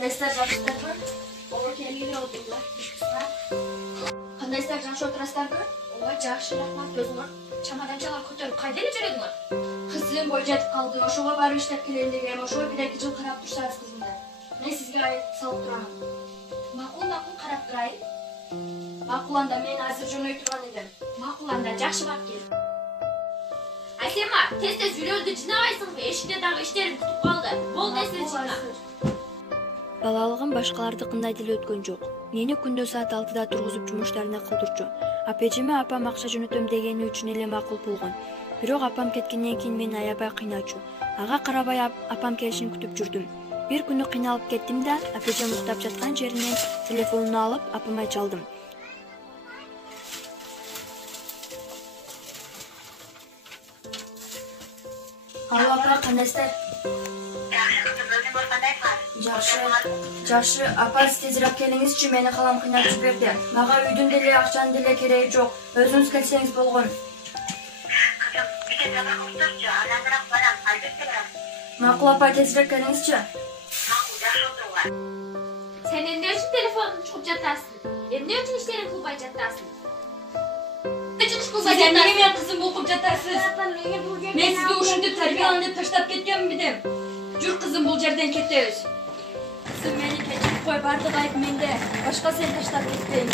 Kandaylar жақсылармы? Ова келгелер отурлар. Kandaylar жақсы отырасыздарбы? Ова жақсы рахмат өзүңөр. Чамаданчалар көтөрүп кайда эле жүрөдүңөр? Кызым бой жетип калды. Ошого барып иштеп келели дегем. Ошого 1-2 жыл карап турсаңыз кызымды. Мен сизге айып салып турамын. Макул карап турайын. Макул анда мен азыр жөнөй турган элем. Макул анда жакшы барып кел. Асема, тез-тез үйлөрдү жинабайсыңбы? Эшикте дагы иштериң кутуп калды. Болду эсере жина. Балалыгым башкалардыкындай деле өткөн жок. Мени күндө саат 6-да тургузуп жумуштарына кылдырчу. Апежиме апам акча жөнөтөм дегени үчүн эле макул болгон. Бирок апам кеткенден кийин мени аябай кыйначу. Ага карабай апам келишин күтүп жүрдүм. Бир күнү кыйналып кеттим да, апежем уктап жаткан жеринен телефонуну алып апама чалдым. Алло апа, кандайсыздар? Жакшы, апа сиз тезирээк келиңизчи, мени халам кыйнап жиберди. Мага үйдүн деле, акчанын деле кереги жок. Өзүңүз келсеңиз болгон. Кызым, бике жаба кылсырчы, анандыраак барам, албетте барам. Макул апа, тезирээк келиңизчи. Макул, жакшы отуруңар. Сен эмне үчүн телефонуңду чугуп жатасың? Эмне үчүн иштериң кылбай жатасың? Siz emnege men kızım okup jatasız. Men sizge uşundu tarbiyalanıp deb taşlap ketkenmidim. Jur kızım bul жерден кетебиz. Kızım meni kechirip koy, bardyk ayıp mende. Başka sen taşlap ketpeyim.